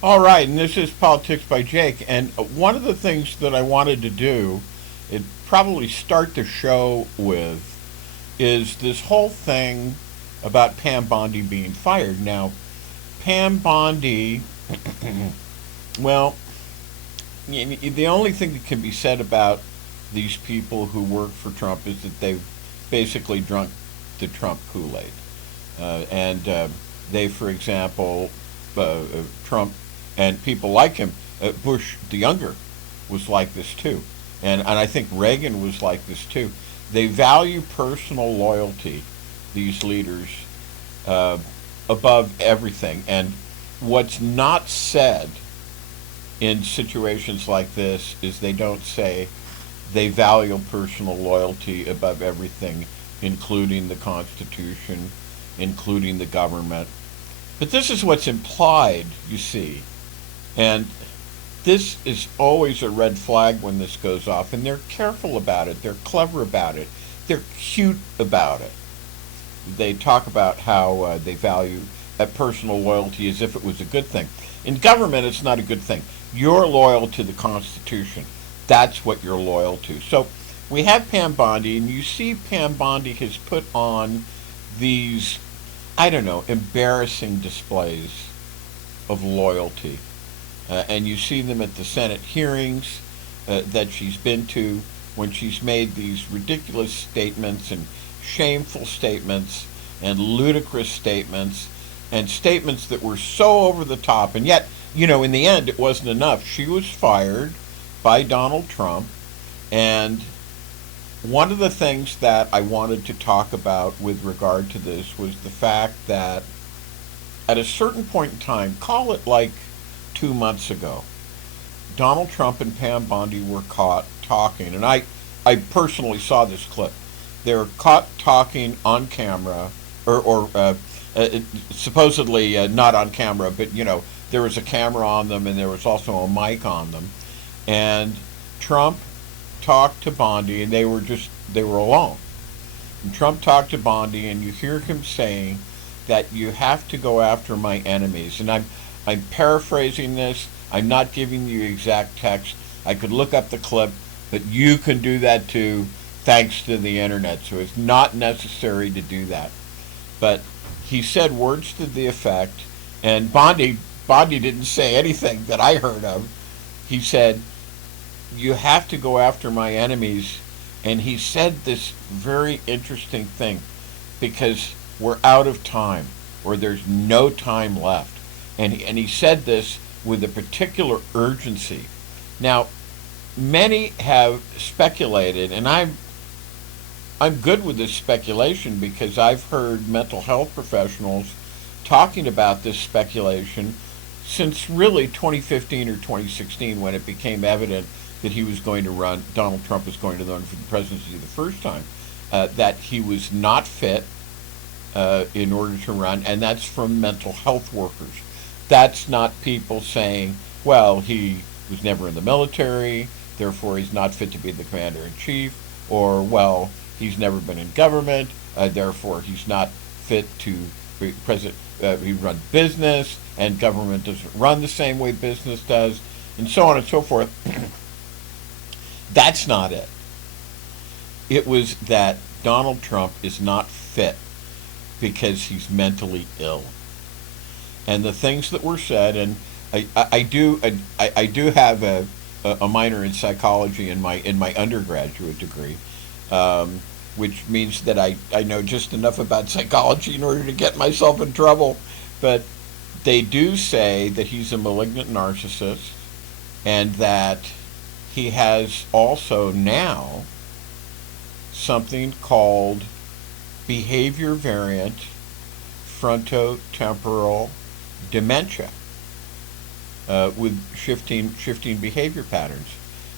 All right, and this is Politics by Jake. And one of the things that I wanted to do, it probably start the show with, is this whole thing about Pam Bondi being fired. Now, Pam Bondi, well, the only thing that can be said about these people who work for Trump is that they've basically drunk the Trump Kool-Aid. And they, for example, Trump and people like him, Bush the younger was like this too. And I think Reagan was like this too. They value personal loyalty, these leaders, uh, above everything. And what's not said in situations like this is they don't say they value personal loyalty above everything, including the Constitution, including the government. But this is what's implied, you see. And this is always a red flag when this goes off. And they're careful about it, they're clever about it, they're cute about it. They talk about how they value personal loyalty as if it was a good thing. In government, it's not a good thing. You're loyal to the Constitution. That's what you're loyal to. So we have Pam Bondi, and you see Pam Bondi has put on these, I don't know, embarrassing displays of loyalty. And you see them at the Senate hearings that she's been to when she's made these ridiculous statements and shameful statements and ludicrous statements and statements that were so over the top. And yet, in the end, it wasn't enough. She was fired by Donald Trump. And one of the things that I wanted to talk about with regard to this was the fact that at a certain point in time, call it like 2 months ago, Donald Trump and Pam Bondi were caught talking. And I personally saw this clip. They were caught talking on camera, or supposedly not on camera, but there was a camera on them and there was also a mic on them. And Trump talked to Bondi, and they were alone. And Trump talked to Bondi, and you hear him saying that you have to go after my enemies. And I'm paraphrasing this. I'm not giving you exact text. I could look up the clip, but you can do that too, thanks to the internet. So it's not necessary to do that. But he said words to the effect, and Bondi didn't say anything that I heard of. He said, you have to go after my enemies. And he said this very interesting thing, because we're out of time, or there's no time left. And he said this with a particular urgency. Now, many have speculated, and I'm good with this speculation because I've heard mental health professionals talking about this speculation since really 2015 or 2016, when it became evident that Donald Trump was going to run for the presidency the first time, that he was not fit in order to run, and that's from mental health workers. That's not people saying, well, he was never in the military, therefore he's not fit to be the commander-in-chief, or, well, he's never been in government, therefore he's not fit to be president. He run business, and government doesn't run the same way business does, and so on and so forth. That's not it. It was that Donald Trump is not fit because he's mentally ill. And the things that were said, and I do have a minor in psychology in my undergraduate degree, which means that I know just enough about psychology in order to get myself in trouble. But they do say that he's a malignant narcissist, and that he has also now something called behavior variant frontotemporal dementia, with shifting behavior patterns.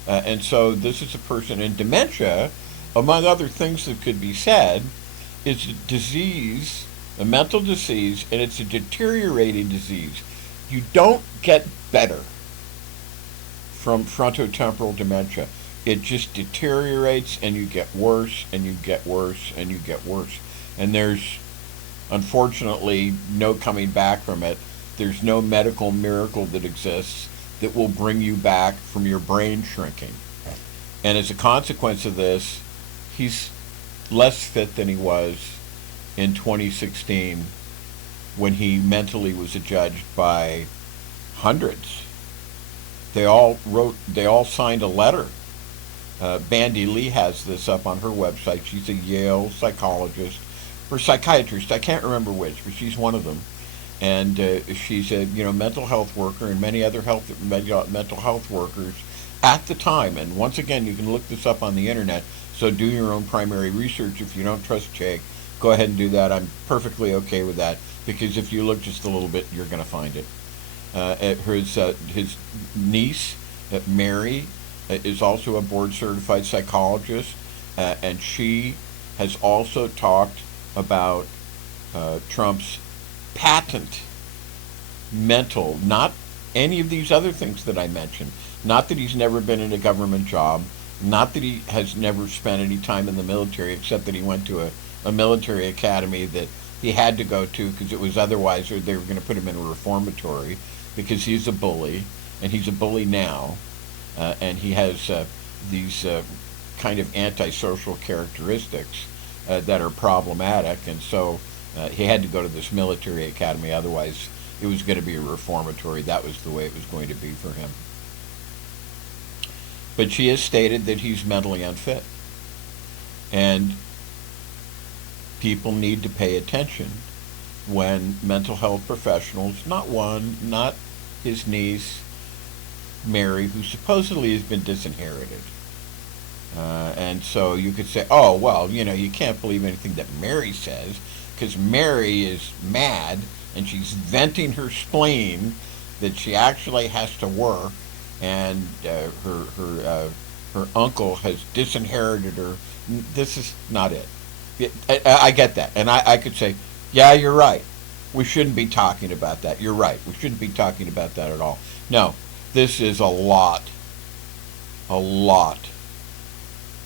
And so this is a person in dementia, among other things that could be said, is a disease, a mental disease, and it's a deteriorating disease. You don't get better from frontotemporal dementia. It just deteriorates, and you get worse, and you get worse, and you get worse. And there's, unfortunately, no coming back from it. there's no medical miracle that exists that will bring you back from your brain shrinking. And as a consequence of this, he's less fit than he was in 2016 when he mentally was adjudged by hundreds. They all signed a letter. Bandy Lee has this up on her website. She's a Yale psychologist or psychiatrist. I can't remember which, but she's one of them. And she's a mental health worker, and many other mental health workers at the time. And once again, you can look this up on the internet. So do your own primary research. If you don't trust Jake, go ahead and do that. I'm perfectly okay with that, because if you look just a little bit, you're going to find it. His niece, Mary, is also a board-certified psychologist, and she has also talked about Trump's patent mental, not any of these other things that I mentioned, not that he's never been in a government job, not that he has never spent any time in the military, except that he went to a military academy that he had to go to because it was otherwise, or they were going to put him in a reformatory, because he's a bully, and he's a bully now, and he has these kind of antisocial characteristics that are problematic, and so he had to go to this military academy, otherwise it was going to be a reformatory. That was the way it was going to be for him. But she has stated that he's mentally unfit, and people need to pay attention when mental health professionals, not one, not his niece, Mary, who supposedly has been disinherited. And so you could say, oh, well, you can't believe anything that Mary says, because Mary is mad, and she's venting her spleen that she actually has to work, and her uncle has disinherited her. This is not it. I get that, and I could say, yeah, you're right. We shouldn't be talking about that. You're right. We shouldn't be talking about that at all. No, this is a lot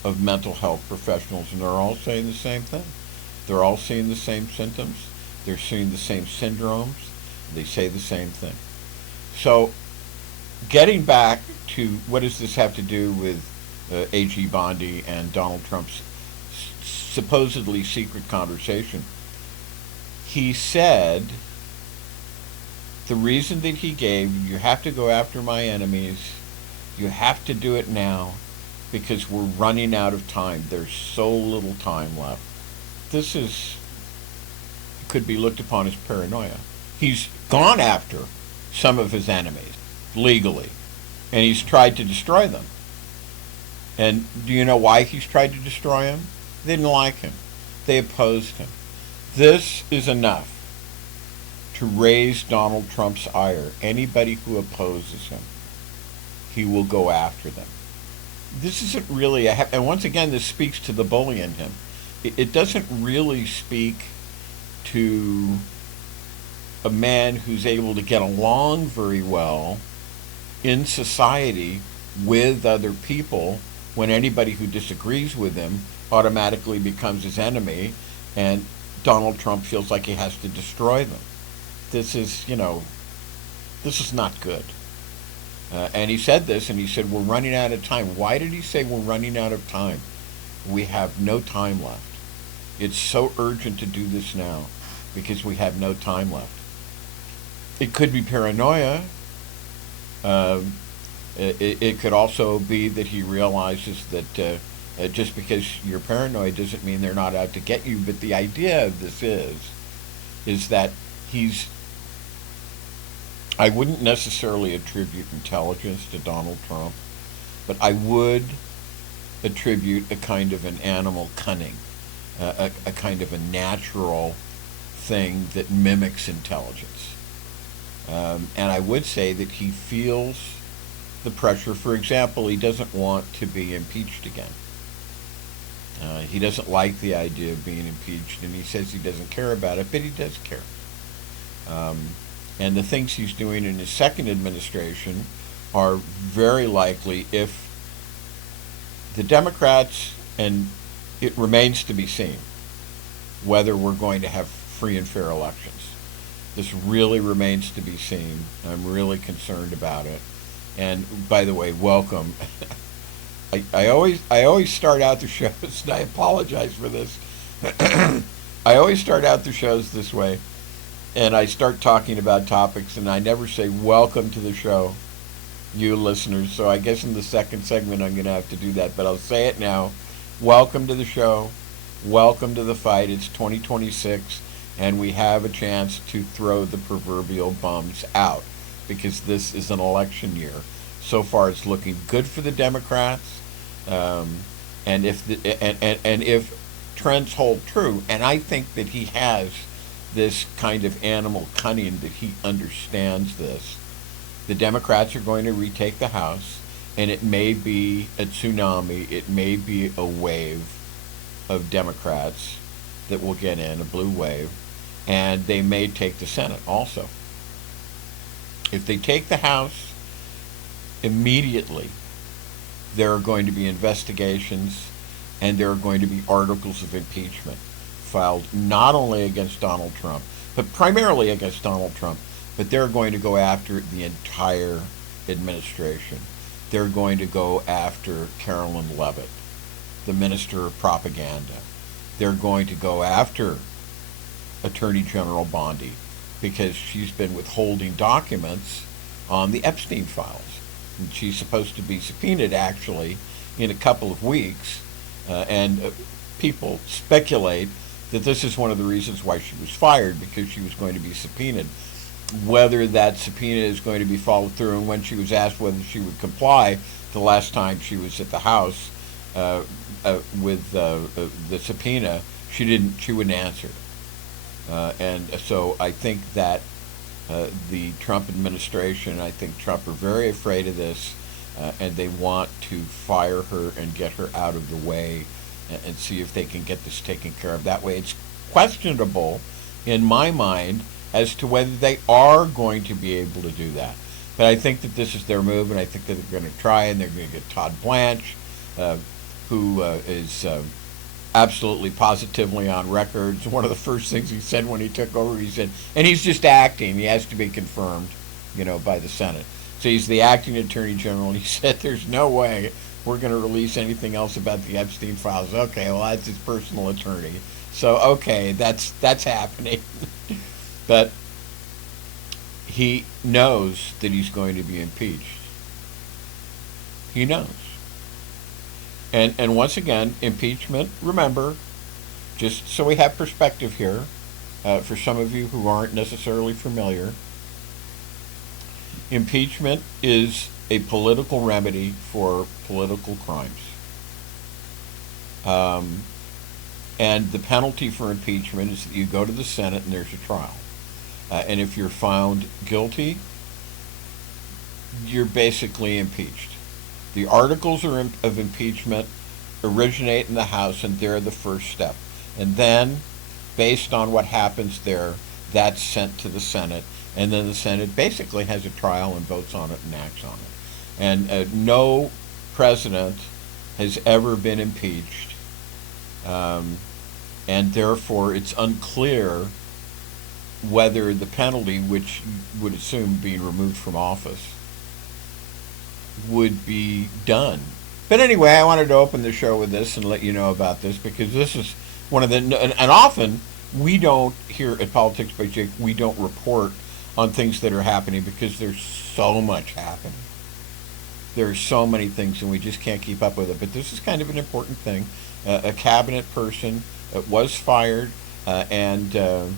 of mental health professionals, and they're all saying the same thing. They're all seeing the same symptoms. They're seeing the same syndromes. They say the same thing. So, getting back to what does this have to do with A.G. Bondi and Donald Trump's supposedly secret conversation? He said the reason that he gave, you have to go after my enemies, you have to do it now, because we're running out of time. There's so little time left. This could be looked upon as paranoia. He's gone after some of his enemies legally, and he's tried to destroy them. And do you know why he's tried to destroy them? They didn't like him. They opposed him. This is enough to raise Donald Trump's ire. Anybody who opposes him, he will go after them. This isn't really and once again, this speaks to the bully in him. It doesn't really speak to a man who's able to get along very well in society with other people, when anybody who disagrees with him automatically becomes his enemy, and Donald Trump feels like he has to destroy them. This is not good. And he said this, and he said, we're running out of time. Why did he say we're running out of time? We have no time left. It's so urgent to do this now, because we have no time left. It could be paranoia. It could also be that he realizes that just because you're paranoid doesn't mean they're not out to get you. But the idea of this is that I wouldn't necessarily attribute intelligence to Donald Trump, but I would attribute a kind of an animal cunning, a kind of a natural thing that mimics intelligence. And I would say that he feels the pressure. For example, he doesn't want to be impeached again. He doesn't like the idea of being impeached, and he says he doesn't care about it, but he does care. And the things he's doing in his second administration are very likely, if the Democrats, and it remains to be seen whether we're going to have free and fair elections. This really remains to be seen. I'm really concerned about it. And by the way, welcome. I always start out the shows, and I apologize for this. I always start out the shows this way, and I start talking about topics, and I never say welcome to the show, you listeners. So I guess in the second segment I'm going to have to do that, but I'll say it now. Welcome to the show. Welcome to the fight. It's 2026, and we have a chance to throw the proverbial bums out because this is an election year. So far, it's looking good for the Democrats, and if trends hold true, and I think that he has this kind of animal cunning that he understands this, the Democrats are going to retake the House, and it may be a tsunami, it may be a wave of Democrats that will get in, a blue wave, and they may take the Senate also. If they take the House, immediately there are going to be investigations and there are going to be articles of impeachment filed not only against Donald Trump, but primarily against Donald Trump, but they're going to go after the entire administration. They're going to go after Carolyn Leavitt, the Minister of Propaganda. They're going to go after Attorney General Bondi because she's been withholding documents on the Epstein files. And she's supposed to be subpoenaed, actually, in a couple of weeks. And people speculate that this is one of the reasons why she was fired, because she was going to be subpoenaed. Whether that subpoena is going to be followed through, and when she was asked whether she would comply the last time she was at the House with the subpoena, she wouldn't answer. And so I think that the Trump administration, I think Trump are very afraid of this, and they want to fire her and get her out of the way and see if they can get this taken care of. That way it's questionable in my mind as to whether they are going to be able to do that. But I think that this is their move, and I think that they're going to try, and they're going to get Todd Blanche, who is absolutely positively on record. One of the first things he said when he took over, he said, and he's just acting, he has to be confirmed, by the Senate. So he's the acting attorney general, and he said there's no way we're going to release anything else about the Epstein files. Okay, well, that's his personal attorney. So, okay, that's happening. But he knows that he's going to be impeached. He knows. And once again, impeachment, remember, just so we have perspective here, for some of you who aren't necessarily familiar, impeachment is a political remedy for political crimes. And the penalty for impeachment is that you go to the Senate and there's a trial. And if you're found guilty, you're basically impeached. The articles of impeachment originate in the House, and they're the first step. And then, based on what happens there, that's sent to the Senate, and then the Senate basically has a trial and votes on it and acts on it. And no president has ever been impeached, and therefore it's unclear whether the penalty, which would assume being removed from office, would be done. But anyway, I wanted to open the show with this and let you know about this, because this is one of the, and often we don't, here at Politics by Jake, we don't report on things that are happening because there's so much happening. There's so many things and we just can't keep up with it. But this is kind of an important thing. A cabinet person was fired, and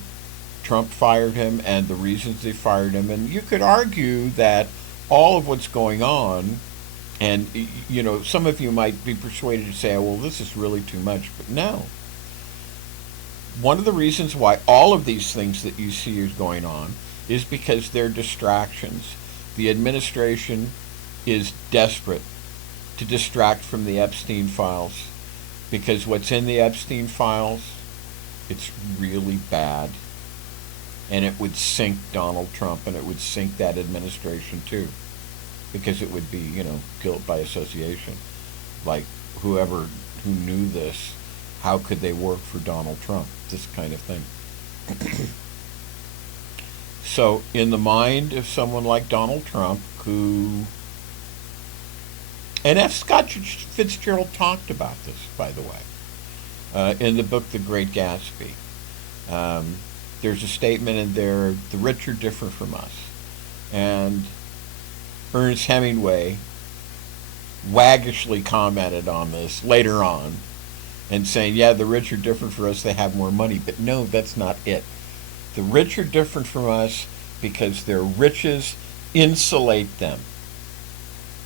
Trump fired him, and the reasons they fired him. And you could argue that all of what's going on, and some of you might be persuaded to say, well, this is really too much, but no. One of the reasons why all of these things that you see is going on is because they're distractions. The administration is desperate to distract from the Epstein files, because what's in the Epstein files, it's really bad. And it would sink Donald Trump, and it would sink that administration too, because it would be, guilt by association. Like, whoever who knew this, how could they work for Donald Trump? This kind of thing. So in the mind of someone like Donald Trump, who, and F. Scott Fitzgerald talked about this, by the way, in the book The Great Gatsby. There's a statement in there, the rich are different from us. And Ernest Hemingway waggishly commented on this later on and saying, yeah, the rich are different for us, they have more money. But no, that's not it. The rich are different from us because their riches insulate them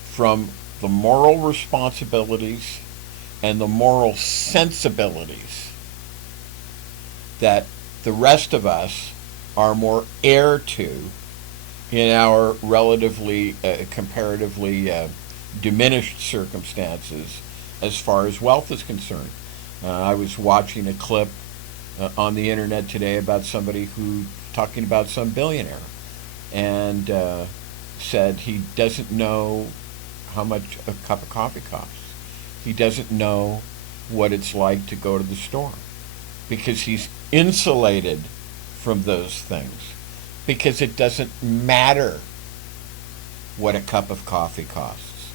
from the moral responsibilities and the moral sensibilities that the rest of us are more heir to in our relatively, comparatively diminished circumstances as far as wealth is concerned. I was watching a clip on the internet today about somebody who talking about some billionaire and said he doesn't know how much a cup of coffee costs. He doesn't know what it's like to go to the store because he's insulated from those things, because it doesn't matter what a cup of coffee costs.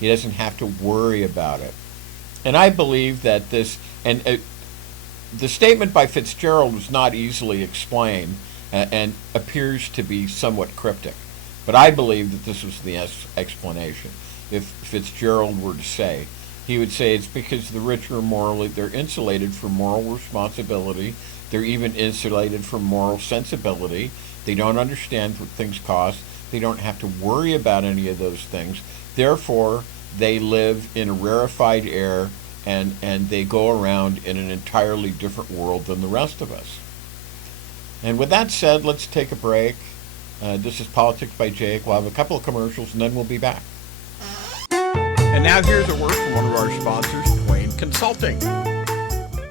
He doesn't have to worry about it. And I believe that this, and the statement by Fitzgerald was not easily explained and appears to be somewhat cryptic. But I believe that this was the explanation. If Fitzgerald were to say, he would say it's because the rich are morally, they're insulated from moral responsibility. They're even insulated from moral sensibility. They don't understand what things cost. They don't have to worry about any of those things. Therefore, they live in a rarefied air and they go around in an entirely different world than the rest of us. And with that said, let's take a break. This is Politics by Jake. We'll have a couple of commercials and then we'll be back. And now here's a word from one of our sponsors, Twain Consulting.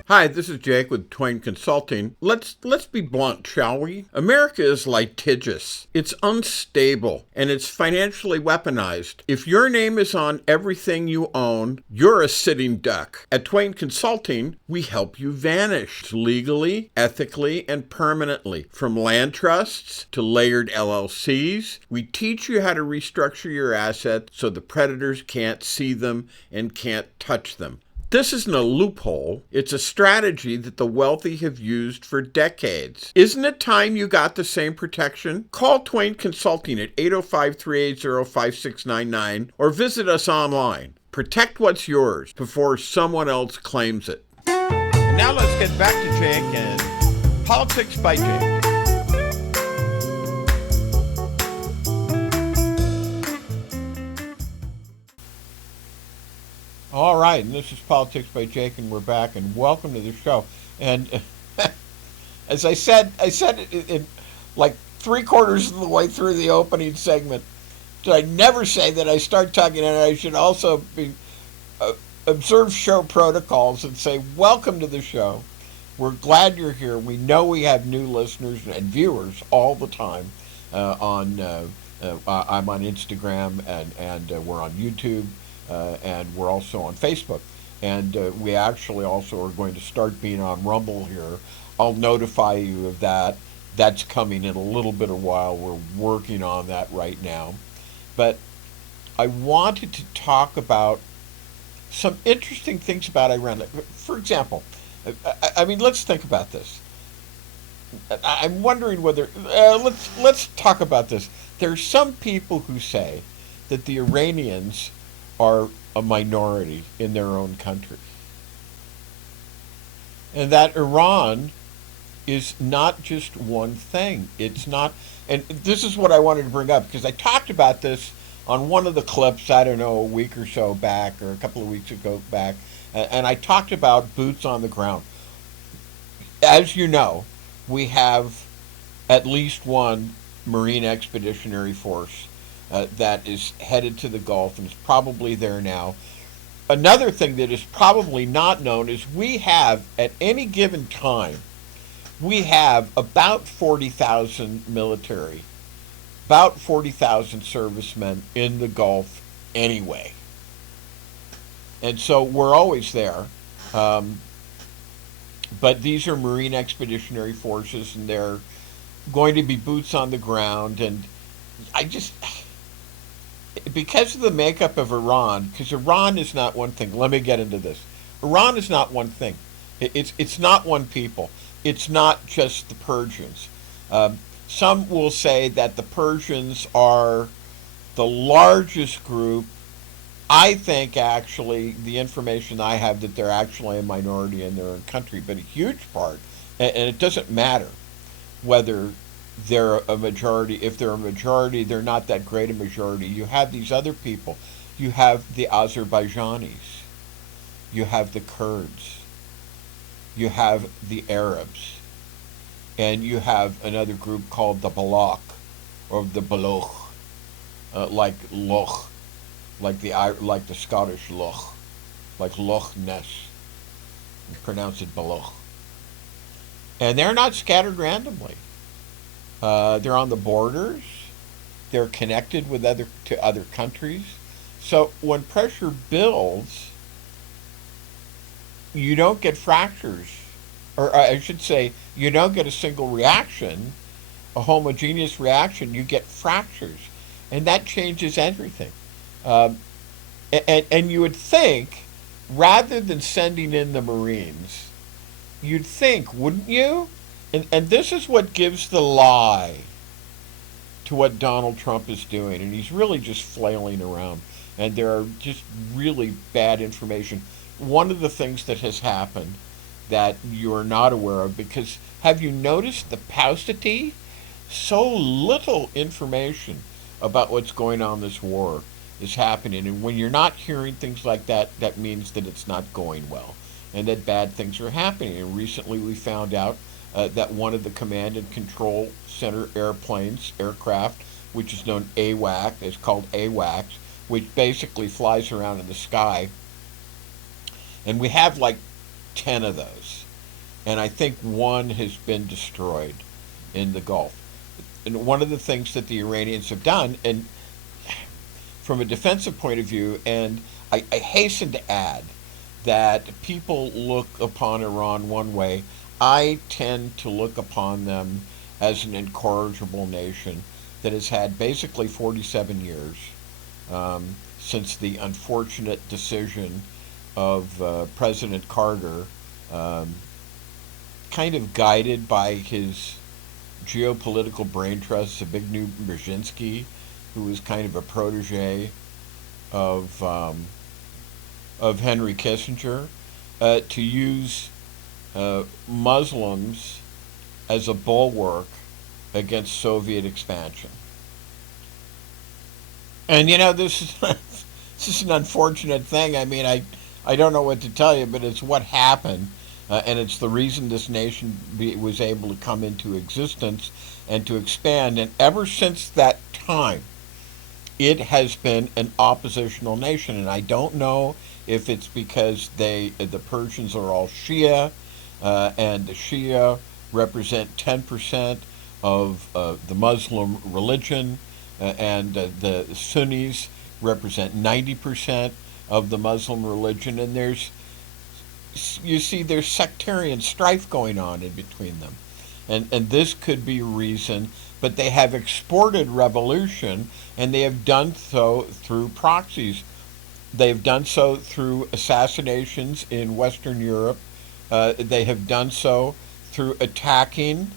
Hi, this is Jake with Twain Consulting. Let's be blunt, shall we? America is litigious. It's unstable, and it's financially weaponized. If your name is on everything you own, you're a sitting duck. At Twain Consulting, we help you vanish legally, ethically, and permanently. From land trusts to layered LLCs, we teach you how to restructure your assets so the predators can't see them and can't touch them. This isn't a loophole. It's a strategy that the wealthy have used for decades. Isn't it time you got the same protection? Call Twain Consulting at 805-380-5699 or visit us online. Protect what's yours before someone else claims it. And now let's get back to Jake and Politics by Jake. All right, and this is Politics by Jake, and we're back, and welcome to the show. And as I said it in like 3/4 of the way through the opening segment. So I never say that I start talking, and I should also be observe show protocols and say, welcome to the show. We're glad you're here. We know we have new listeners and viewers all the time. I'm on Instagram, and we're on YouTube. And we're also on Facebook. And we actually also are going to start being on Rumble here. I'll notify you of that. That's coming in a little bit of while. We're working on that right now. But I wanted to talk about some interesting things about Iran. For example, I mean, let's think about this. I'm wondering whether, let's talk about this. There are some people who say that the Iranians are a minority in their own country. And that Iran is not just one thing. It's not, and this is what I wanted to bring up, because I talked about this on one of the clips, I don't know, a week or so back, or a couple of weeks ago back, and I talked about boots on the ground. As you know, we have at least one Marine Expeditionary Force that is headed to the Gulf and is probably there now. Another thing that is probably not known is we have, at any given time, we have about 40,000 military, about 40,000 servicemen in the Gulf anyway. And so we're always there. But these are Marine Expeditionary Forces, and they're going to be boots on the ground, and I just, because of the makeup of Iran, because Iran is not one thing. Let me get into this. Iran is not one thing. It's not one people. It's not just the Persians. Um, some will say that the Persians are the largest group. I think actually the information I have that they're actually a minority in their own country, but a huge part, and it doesn't matter whether they're a majority. If they're a majority, they're not that great a majority. You have these other people. You have the Azerbaijanis. You have the Kurds. You have the Arabs. And you have another group called the Balak, or the Baloch, like Loch, like the Scottish Loch, like Loch Ness. You pronounce it Baloch. And they're not scattered randomly. They're on the borders. They're connected with other countries. So when pressure builds, you don't get fractures, or I should say, you don't get a single reaction, a homogeneous reaction. You get fractures, and that changes everything. Um, and you would think, rather than sending in the Marines, you'd think, wouldn't you? And this is what gives the lie to what Donald Trump is doing. And he's really just flailing around. And there are just really bad information. One of the things that has happened that you're not aware of, because have you noticed the paucity? So little information about what's going on in this war is happening. And when you're not hearing things like that, that means that it's not going well and that bad things are happening. And recently we found out that one of the command and control center aircraft, which is known AWAC, is called AWACS, which basically flies around in the sky. And we have like 10 of those. And I think one has been destroyed in the Gulf. And one of the things that the Iranians have done, and from a defensive point of view, and I hasten to add that people look upon Iran one way. I tend to look upon them as an incorrigible nation that has had basically 47 years since the unfortunate decision of President Carter, um, kind of guided by his geopolitical brain trust, Zbigniew Brzezinski, who was kind of a protege of Henry Kissinger, to use Muslims as a bulwark against Soviet expansion. And you know, this is this is an unfortunate thing. I mean, I don't know what to tell you, but it's what happened, and it's the reason this nation was able to come into existence and to expand. And ever since that time, it has been an oppositional nation. And I don't know if it's because the Persians are all Shia, and the Shia represent 10% of the Muslim religion, and the Sunnis represent 90% of the Muslim religion, and there's sectarian strife going on in between them. And this could be a reason, but they have exported revolution, and they have done so through proxies. They've done so through assassinations in Western Europe. They have done so through attacking,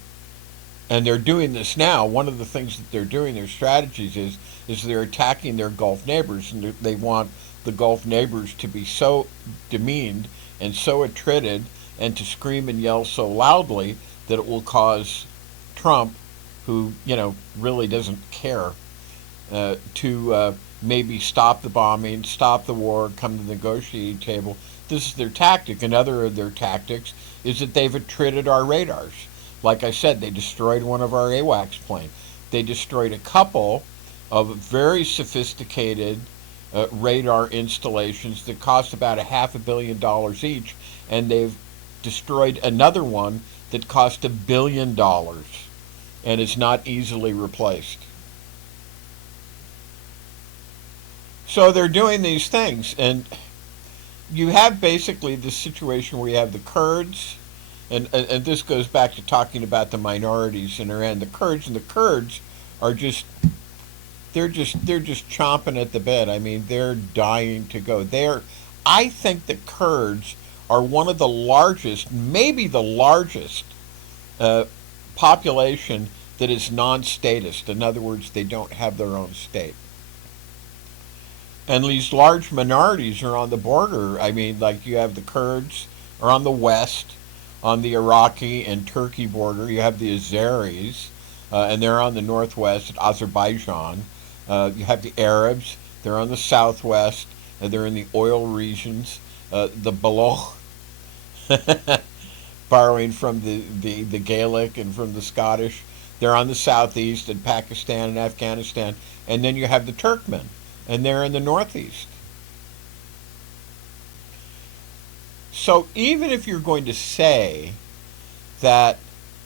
and they're doing this now. One of the things that they're doing, their strategies is they're attacking their Gulf neighbors, and they want the Gulf neighbors to be so demeaned and so attrited and to scream and yell so loudly that it will cause Trump, who, really doesn't care, to maybe stop the bombing, stop the war, come to the negotiating table. This is their tactic. Another of their tactics is that they've attrited our radars. Like I said, they destroyed one of our AWACS planes. They destroyed a couple of very sophisticated radar installations that cost about $500 million each, and they've destroyed another one that cost $1 billion and is not easily replaced. So they're doing these things, and you have basically this situation where you have the Kurds, And this goes back to talking about the minorities in Iran, the Kurds, and the Kurds are just they're just chomping at the bit. I mean, they're dying to go. I think the Kurds are one of the largest, maybe the largest uh, population that is non-statist. In other words, they don't have their own state. And these large minorities are on the border. I mean, like you have the Kurds are on the west, on the Iraqi and Turkey border. You have the Azeris, and they're on the northwest, Azerbaijan. You have the Arabs. They're on the southwest. They're in the oil regions. The Baloch, borrowing from the Gaelic and from the Scottish. They're on the southeast in Pakistan and Afghanistan. And then you have the Turkmen, and they're in the northeast. So even if you're going to say that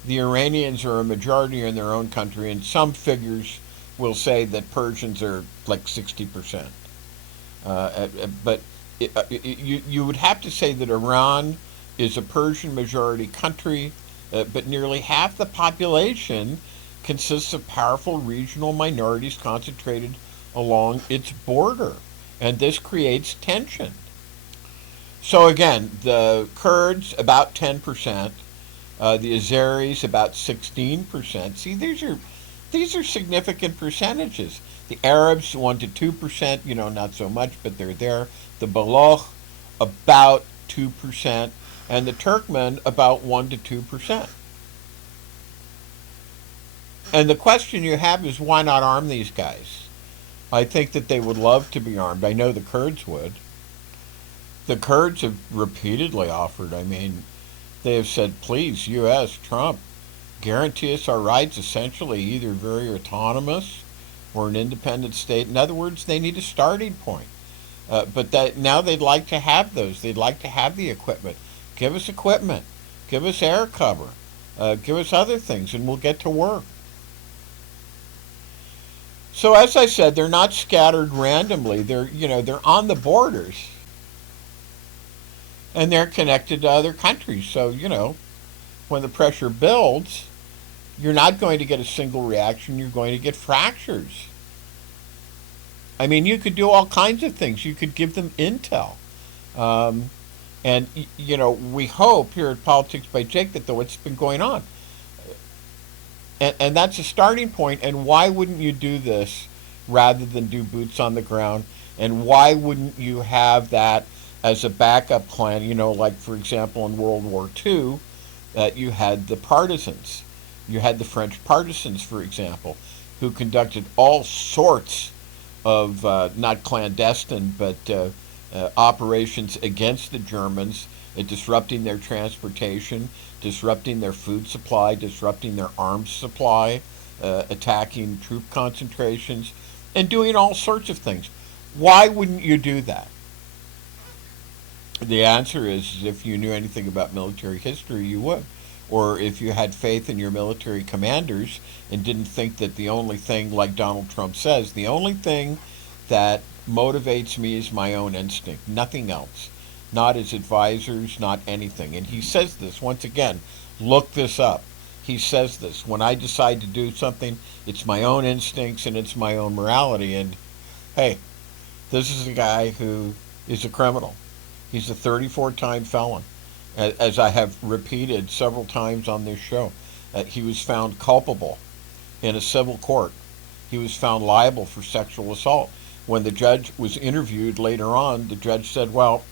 the Iranians are a majority in their own country, and some figures will say that Persians are like 60%. But you would have to say that Iran is a Persian majority country, but nearly half the population consists of powerful regional minorities concentrated along its border. And this creates tension. So again, the Kurds about 10%, the Azeris about 16%. See, these are significant percentages. The Arabs 1 to 2%, not so much, but they're there. The Baloch about 2%, and the Turkmen about 1 to 2%. And the question you have is, why not arm these guys? I think that they would love to be armed. I know the Kurds would. The Kurds have repeatedly offered. I mean, they have said, please, U.S., Trump, guarantee us our rights, essentially either very autonomous or an independent state. In other words, they need a starting point. But that now they'd like to have those. They'd like to have the equipment. Give us equipment. Give us air cover. Give us other things, and we'll get to work. So as I said, they're not scattered randomly. They're on the borders, and they're connected to other countries. So when the pressure builds, you're not going to get a single reaction. You're going to get fractures. I mean, you could do all kinds of things. You could give them intel. And we hope here at Politics by Jake that what's been going on. And that's a starting point. And why wouldn't you do this rather than do boots on the ground? And why wouldn't you have that as a backup plan? Like, for example, in World War II, you had the partisans. You had the French partisans, for example, who conducted all sorts of, not clandestine, but operations against the Germans, disrupting their transportation, disrupting their food supply, disrupting their arms supply, attacking troop concentrations, and doing all sorts of things. Why wouldn't you do that? The answer is, if you knew anything about military history, you would. Or if you had faith in your military commanders and didn't think that the only thing, like Donald Trump says, the only thing that motivates me is my own instinct, nothing else. Not his advisors, not anything. And he says this, once again, look this up. He says this, when I decide to do something, it's my own instincts and it's my own morality. And hey, this is a guy who is a criminal. He's a 34-time felon. As I have repeated several times on this show, he was found culpable in a civil court. He was found liable for sexual assault. When the judge was interviewed later on, the judge said, well,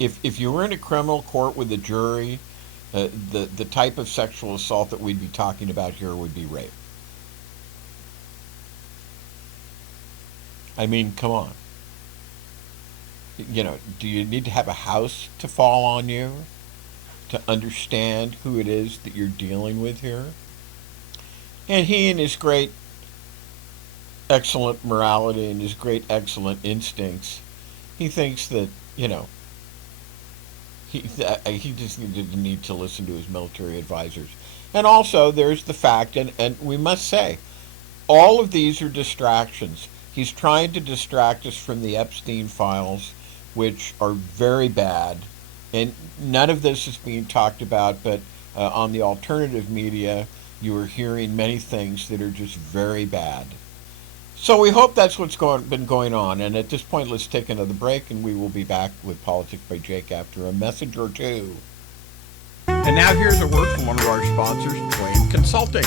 if you were in a criminal court with a jury, the type of sexual assault that we'd be talking about here would be rape. I mean, come on. Do you need to have a house to fall on you to understand who it is that you're dealing with here? And he, in his great, excellent morality and his great, excellent instincts, he thinks that, he just didn't need to listen to his military advisors. And also, there's the fact, and we must say, all of these are distractions. He's trying to distract us from the Epstein files, which are very bad. And none of this is being talked about, but On the alternative media, you are hearing many things that are just very bad. So we hope that's been going on. And at this point, let's take another break, and we will be back with Politics by Jake after a message or two. And now here's a word from one of our sponsors, Twain Consulting.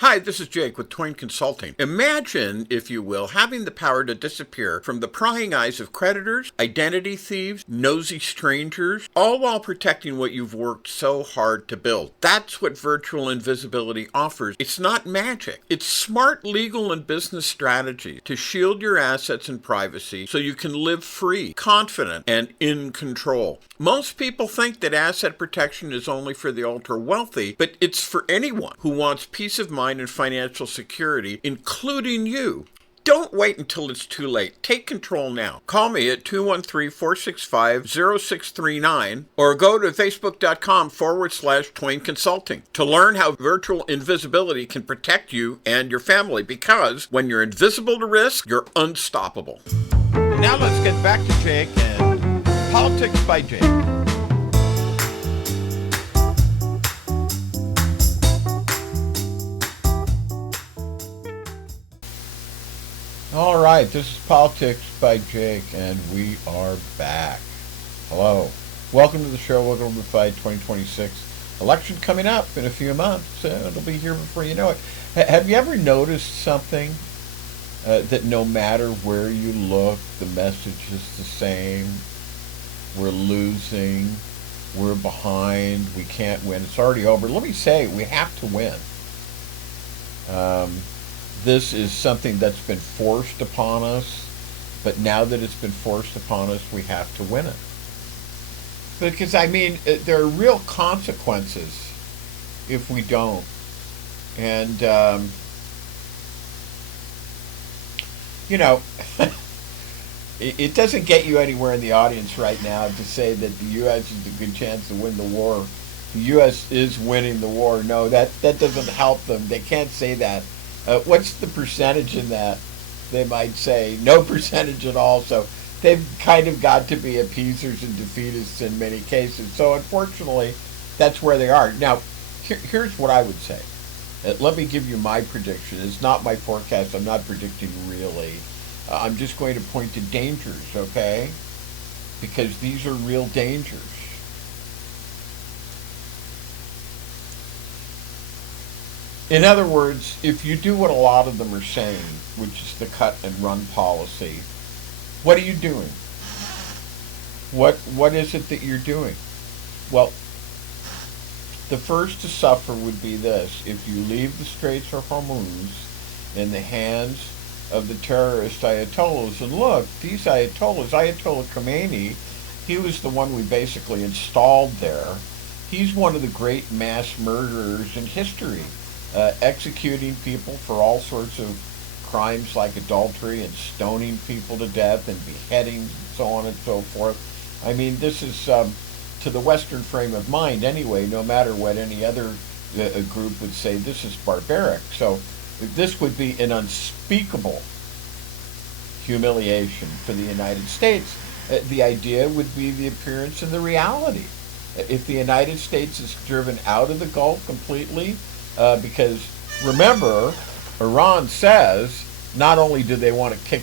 Hi, this is Jake with Twain Consulting. Imagine, if you will, having the power to disappear from the prying eyes of creditors, identity thieves, nosy strangers, all while protecting what you've worked so hard to build. That's what virtual invisibility offers. It's not magic. It's smart legal and business strategy to shield your assets and privacy so you can live free, confident, and in control. Most people think that asset protection is only for the ultra-wealthy, but it's for anyone who wants peace of mind and financial security, including you. Don't wait until it's too late. Take control now. Call me at 213-465-0639 or go to facebook.com/Twain Consulting to learn how virtual invisibility can protect you and your family, because when you're invisible to risk, you're unstoppable. And now let's get back to Jake and Politics by Jake. All right, this is Politics by Jake, and we are back. Hello. Welcome to the show. Welcome to the fight 2026. Election coming up in a few months. It'll be here before you know it. Have you ever noticed something? That no matter where you look, the message is the same. We're losing. We're behind. We can't win. It's already over. Let me say, we have to win. This is something that's been forced upon us, but now that it's been forced upon us, we have to win it. Because, I mean, there are real consequences if we don't. And, it doesn't get you anywhere in the audience right now to say that the U.S. has a good chance to win the war. The U.S. is winning the war. No, that doesn't help them. They can't say that. What's the percentage in that? They might say no percentage at all. So they've kind of got to be appeasers and defeatists in many cases. So unfortunately, that's where they are. Now, here's what I would say. Let me give you my prediction. It's not my forecast. I'm not predicting really. I'm just going to point to dangers, okay? Because these are real dangers. In other words, if you do what a lot of them are saying, which is the cut and run policy, what are you doing? What is it that you're doing? Well, the first to suffer would be this. If you leave the Straits of Hormuz in the hands of the terrorist Ayatollahs, and look, these Ayatollahs, Ayatollah Khomeini, he was the one we basically installed there. He's one of the great mass murderers in history. Executing people for all sorts of crimes like adultery and stoning people to death and beheadings and so on and so forth. I mean, this is, to the Western frame of mind anyway, no matter what any other group would say, this is barbaric. So this would be an unspeakable humiliation for the United States. The idea would be the appearance and the reality. If the United States is driven out of the Gulf completely, because remember, Iran says not only do they want to kick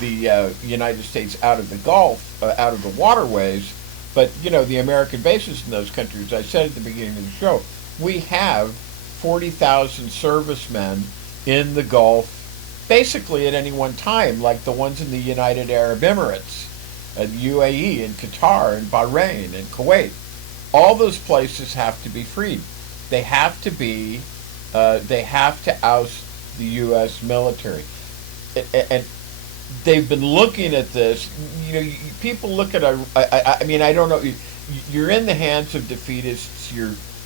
the United States out of the Gulf, out of the waterways, but the American bases in those countries. I said at the beginning of the show, we have 40,000 servicemen in the Gulf, basically at any one time, like the ones in the United Arab Emirates, the UAE, and Qatar, and Bahrain, and Kuwait. All those places have to be freed. They have to be, they have to oust the U.S. military. And they've been looking at this. People look at I mean, I don't know. You're in the hands of defeatists.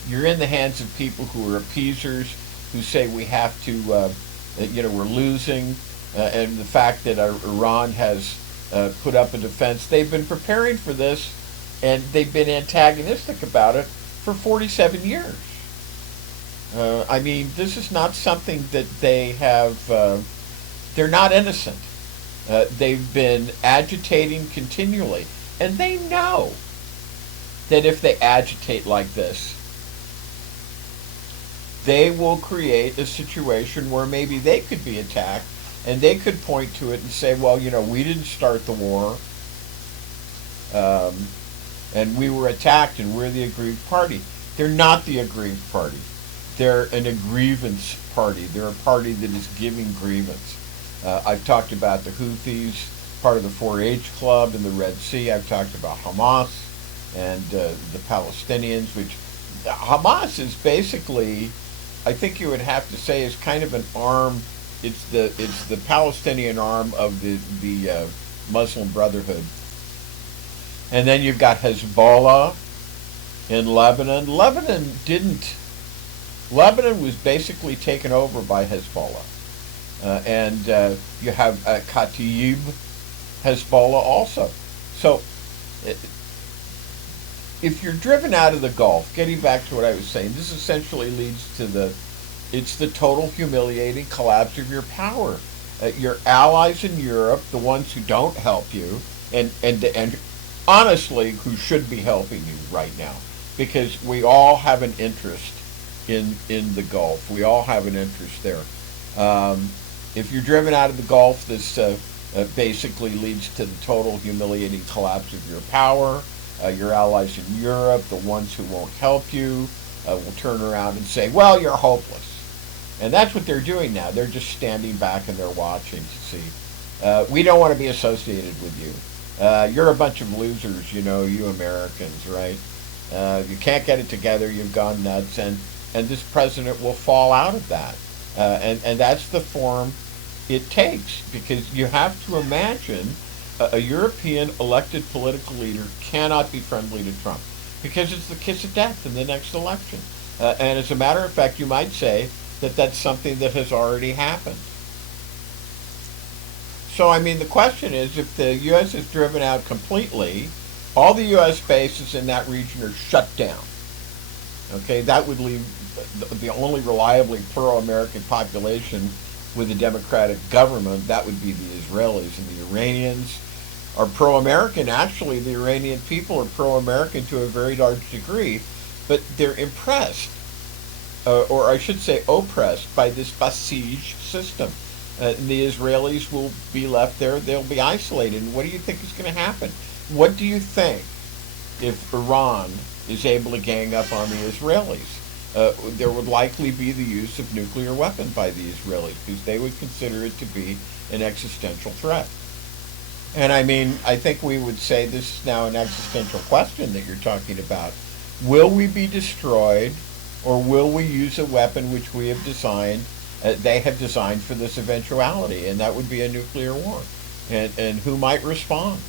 You're in the hands of people who are appeasers, who say we have to, we're losing, and the fact that Iran has put up a defense. They've been preparing for this, and they've been antagonistic about it for 47 years. I mean, this is not something that they have, they're not innocent. They've been agitating continually. And they know that if they agitate like this, they will create a situation where maybe they could be attacked and they could point to it and say, well, we didn't start the war, um, and we were attacked and we're the aggrieved party. They're not the aggrieved party. They're an aggrievance party. They're a party that is giving grievance. I've talked about the Houthis, part of the 4-H Club in the Red Sea. I've talked about Hamas and the Palestinians, which Hamas is basically, I think you would have to say, is kind of an arm. It's the Palestinian arm of the Muslim Brotherhood. And then you've got Hezbollah in Lebanon. Lebanon was basically taken over by Hezbollah. And you have Kataib Hezbollah also. So if you're driven out of the Gulf, getting back to what I was saying, this essentially leads to it's the total humiliating collapse of your power. Your allies in Europe, the ones who don't help you, and honestly, who should be helping you right now, because we all have an interest in the Gulf. We all have an interest there. If you're driven out of the Gulf, this basically leads to the total humiliating collapse of your power. Your allies in Europe, the ones who won't help you, will turn around and say, well, you're hopeless. And that's what they're doing now. They're just standing back and they're watching to see. We don't want to be associated with you. You're a bunch of losers, you Americans, right? You can't get it together. You've gone nuts. And this president will fall out of that. And that's the form it takes, because you have to imagine a European elected political leader cannot be friendly to Trump, because it's the kiss of death in the next election. And as a matter of fact, you might say that that's something that has already happened. So, I mean, the question is, if the U.S. is driven out completely, all the U.S. bases in that region are shut down. Okay, that would leave the only reliably pro-American population with a democratic government. That would be the Israelis, and the Iranians are pro-American. Actually, the Iranian people are pro-American to a very large degree, but they're impressed, or I should say oppressed, by this Basij system. And the Israelis will be left there. They'll be isolated. And what do you think is going to happen? What do you think if Iran is able to gang up on the Israelis? There would likely be the use of nuclear weapon by the Israelis, because they would consider it to be an existential threat. And I mean, I think we would say this is now an existential question that you're talking about. Will we be destroyed, or will we use a weapon which we have designed, they have designed for this eventuality, and that would be a nuclear war? And who might respond?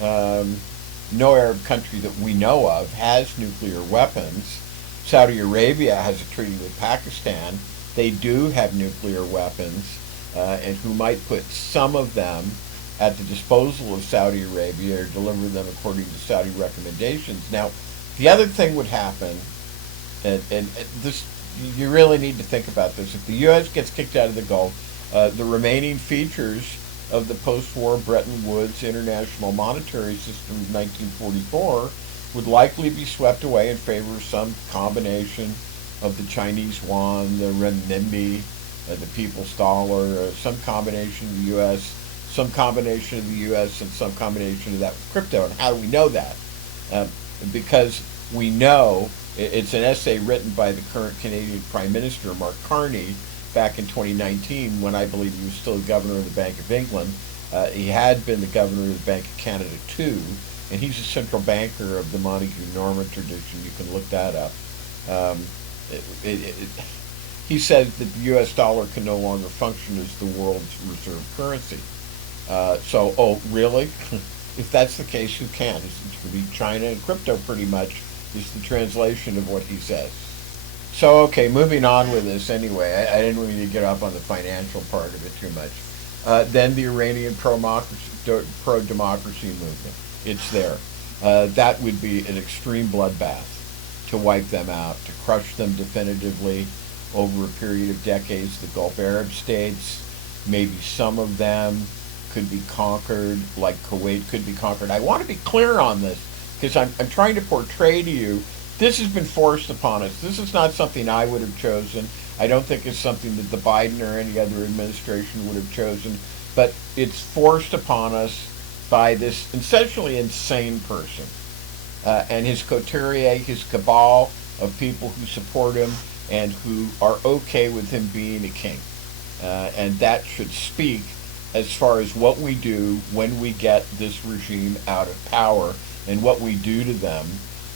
No Arab country that we know of has nuclear weapons. Saudi Arabia has a treaty with Pakistan. They do have nuclear weapons, and who might put some of them at the disposal of Saudi Arabia or deliver them according to Saudi recommendations. Now, the other thing would happen, and this, you really need to think about this. If the U.S. gets kicked out of the Gulf, the remaining features of the post-war Bretton Woods international monetary system of 1944 would likely be swept away in favor of some combination of the Chinese yuan, the renminbi, the people's dollar, some combination of the U.S., some combination of the U.S., and some combination of that with crypto. And how do we know that? Because we know, it's an essay written by the current Canadian Prime Minister, Mark Carney, back in 2019, when I believe he was still governor of the Bank of England. He had been the governor of the Bank of Canada too, and he's a central banker of the Montague-Norman tradition. You can look that up. He said that the U.S. dollar can no longer function as the world's reserve currency. Oh, really? If that's the case, who can? It's going to be China, and crypto pretty much is the translation of what he says. So, okay, moving on with this anyway. I didn't really get up on the financial part of it too much. Then the Iranian pro-democracy movement. It's there. That would be an extreme bloodbath to wipe them out, to crush them definitively over a period of decades. The Gulf Arab states, maybe some of them could be conquered, like Kuwait could be conquered. I want to be clear on this because I'm trying to portray to you this has been forced upon us. This is not something I would have chosen. I don't think it's something that the Biden or any other administration would have chosen, but it's forced upon us by this essentially insane person and his coterie, his cabal of people who support him and who are okay with him being a king. And that should speak as far as what we do when we get this regime out of power and what we do to them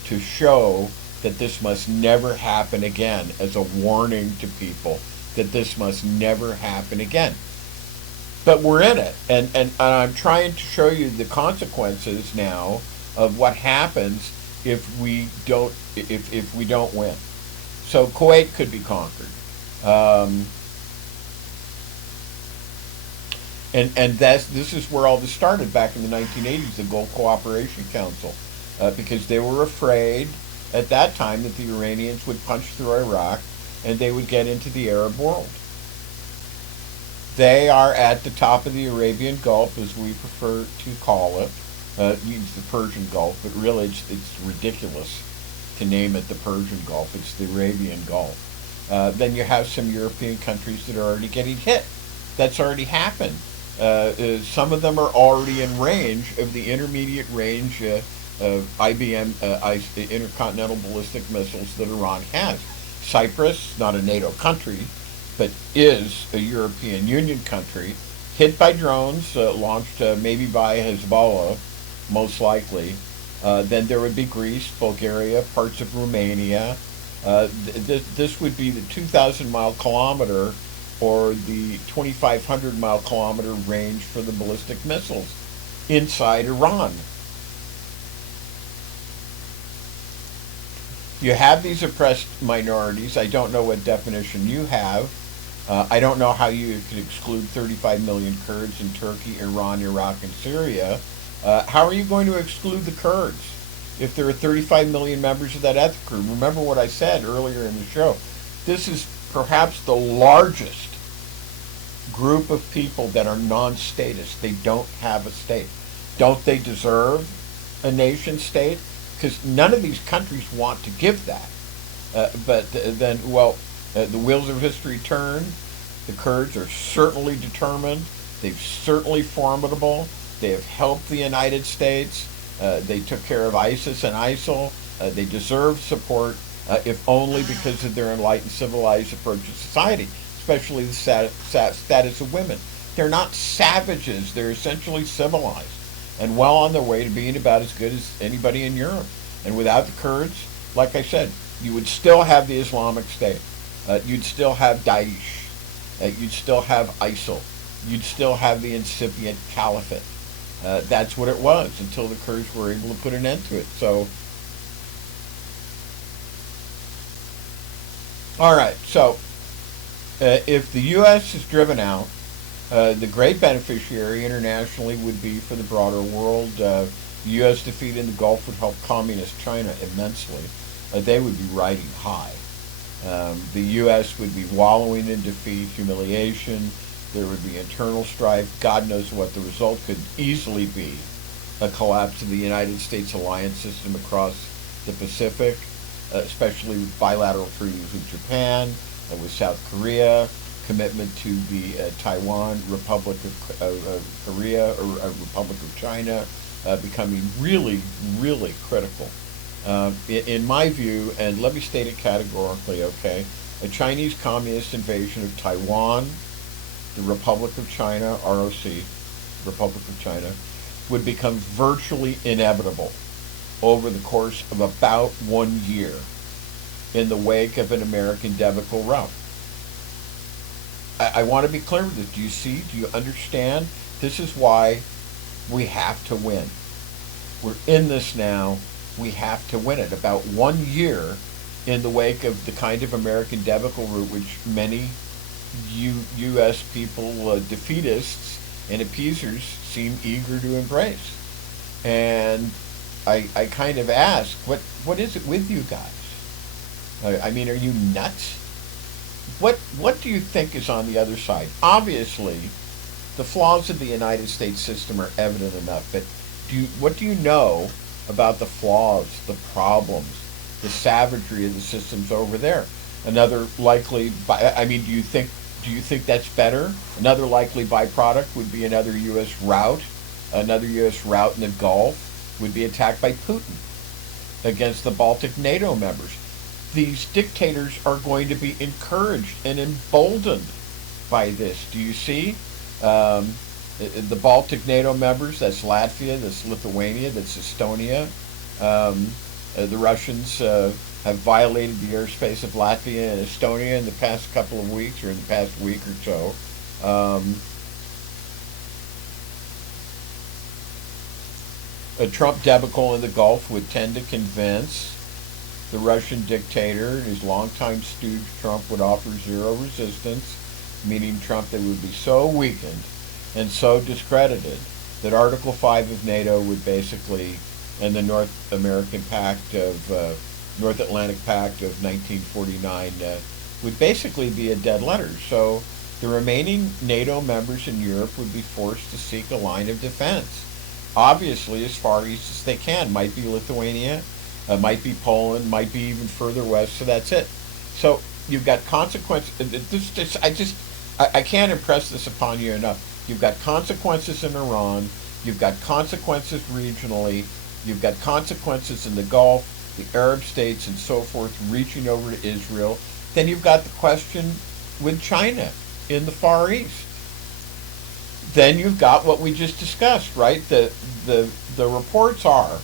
to show that this must never happen again, as a warning to people that this must never happen again. But we're in it, and I'm trying to show you the consequences now of what happens if we don't win. So Kuwait could be conquered. And this is where all this started back in the 1980s, the Gulf Cooperation Council, because they were afraid at that time that the Iranians would punch through Iraq and they would get into the Arab world. They are at the top of the Arabian Gulf, as we prefer to call it. It means the Persian Gulf, but really it's ridiculous to name it the Persian Gulf. It's the Arabian Gulf. Then you have some European countries that are already getting hit. That's already happened. Some of them are already in range of the intermediate range of IBM, intercontinental ballistic missiles that Iran has. Cyprus, not a NATO country, but is a European Union country, hit by drones, launched maybe by Hezbollah, most likely. Then there would be Greece, Bulgaria, parts of Romania. This would be the 2,000-mile kilometer or the 2,500-mile kilometer range for the ballistic missiles inside Iran. You have these oppressed minorities. I don't know what definition you have. I don't know how you could exclude 35 million Kurds in Turkey, Iran, Iraq, and Syria. How are you going to exclude the Kurds if there are 35 million members of that ethnic group? Remember what I said earlier in the show. This is perhaps the largest group of people that are non-statist. They don't have a state. Don't they deserve a nation state? Because none of these countries want to give that. But then, the wheels of history turn. The Kurds are certainly determined. They're certainly formidable. They have helped the United States. They took care of ISIS and ISIL. They deserve support, if only because of their enlightened, civilized approach to society, especially the status of women. They're not savages. They're essentially civilized and well on their way to being about as good as anybody in Europe. And without the Kurds, like I said, you would still have the Islamic State. You'd still have Daesh. You'd still have ISIL. You'd still have the incipient caliphate. That's what it was until the Kurds were able to put an end to it. So, all right. So, if the U.S. is driven out, the great beneficiary internationally would be for the broader world. The U.S. defeat in the Gulf would help communist China immensely. They would be riding high. The U.S. would be wallowing in defeat, humiliation. There would be internal strife. God knows what the result could easily be. A collapse of the United States alliance system across the Pacific, especially with bilateral treaties with Japan, with South Korea, commitment to the Taiwan Republic of Korea or Republic of China, becoming really, really critical. In my view, and let me state it categorically, okay, a Chinese communist invasion of Taiwan, the Republic of China, ROC, Republic of China, would become virtually inevitable over the course of about 1 year in the wake of an American debacle rout. I want to be clear with this. Do you see? Do you understand? This is why we have to win. We're in this now. We have to win it. About 1 year in the wake of the kind of American debacle route which many U.S. people, defeatists and appeasers, seem eager to embrace. And I kind of ask, what is it with you guys? I mean, are you nuts? What do you think is on the other side? Obviously, the flaws of the United States system are evident enough, but what do you know about the flaws, the problems, the savagery of the systems over there? Another likely, I mean, do you think that's better? Another likely byproduct would be another U.S. route. Another U.S. route in the Gulf would be attacked by Putin against the Baltic NATO members. These dictators are going to be encouraged and emboldened by this. Do you see? The Baltic NATO members, that's Latvia, that's Lithuania, that's Estonia. The Russians have violated the airspace of Latvia and Estonia in the past couple of weeks, or in the past week or so. A Trump debacle in the Gulf would tend to convince the Russian dictator and his longtime stooge Trump would offer zero resistance, meaning Trump they would be so weakened and so discredited that Article 5 of NATO would basically, and the North Atlantic Pact of 1949 would basically be a dead letter. So the remaining NATO members in Europe would be forced to seek a line of defense. Obviously, as far east as they can. Might be Lithuania, might be Poland, might be even further west, so that's it. So you've got consequences. I can't impress this upon you enough. You've got consequences in Iran, you've got consequences regionally, you've got consequences in the Gulf, the Arab states and so forth reaching over to Israel. Then you've got the question with China in the Far East. Then you've got what we just discussed, right? The reports are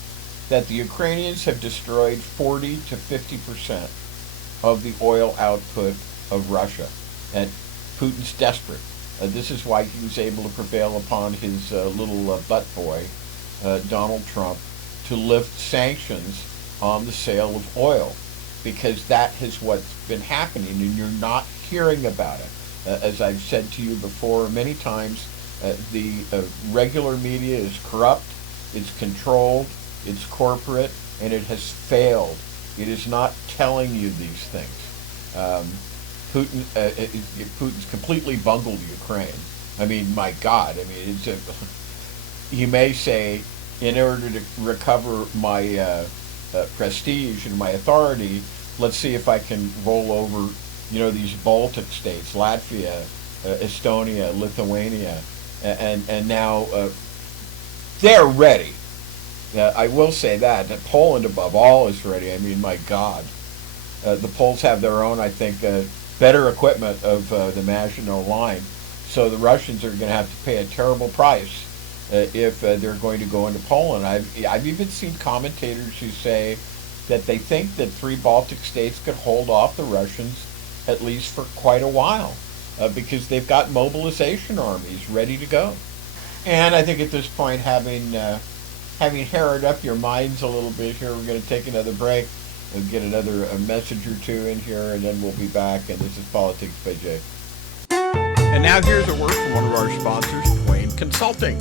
that the Ukrainians have destroyed 40 to 50% of the oil output of Russia. And Putin's desperate. This is why he was able to prevail upon his little butt boy, Donald Trump, to lift sanctions on the sale of oil, because that is what's been happening, and you're not hearing about it. As I've said to you before many times, the regular media is corrupt, it's controlled, it's corporate, and it has failed. It is not telling you these things. Putin's completely bungled Ukraine. I mean, my God. I mean, he may say, in order to recover my prestige and my authority, let's see if I can roll over, these Baltic states, Latvia, Estonia, Lithuania, and now they're ready. I will say that Poland, above all, is ready. I mean, my God. The Poles have their own, I think, better equipment of the Maginot Line. So the Russians are going to have to pay a terrible price if they're going to go into Poland. I've even seen commentators who say that they think that 3 Baltic states could hold off the Russians at least for quite a while because they've got mobilization armies ready to go. And I think at this point, having harrowed up your minds a little bit here, we're going to take another break. We'll get another message or two in here, and then we'll be back. And this is Politics by Jay. And now here's a word from one of our sponsors, Twain Consulting.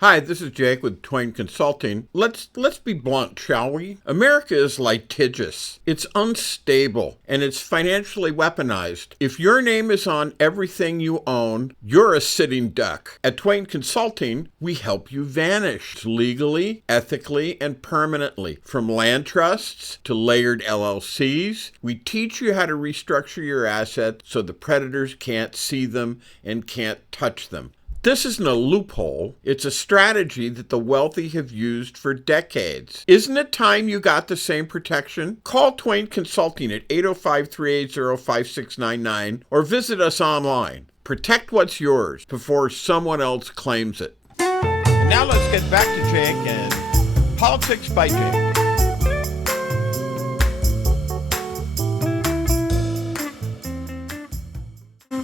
Hi, this is Jake with Twain Consulting. Let's be blunt, shall we? America is litigious. It's unstable, and it's financially weaponized. If your name is on everything you own, you're a sitting duck. At Twain Consulting, we help you vanish legally, ethically, and permanently. From land trusts to layered LLCs, we teach you how to restructure your assets so the predators can't see them and can't touch them. This isn't a loophole. It's a strategy that the wealthy have used for decades. Isn't it time you got the same protection? Call Twain Consulting at 805-380-5699 or visit us online. Protect what's yours before someone else claims it. And now let's get back to Jake and Politics by Jake.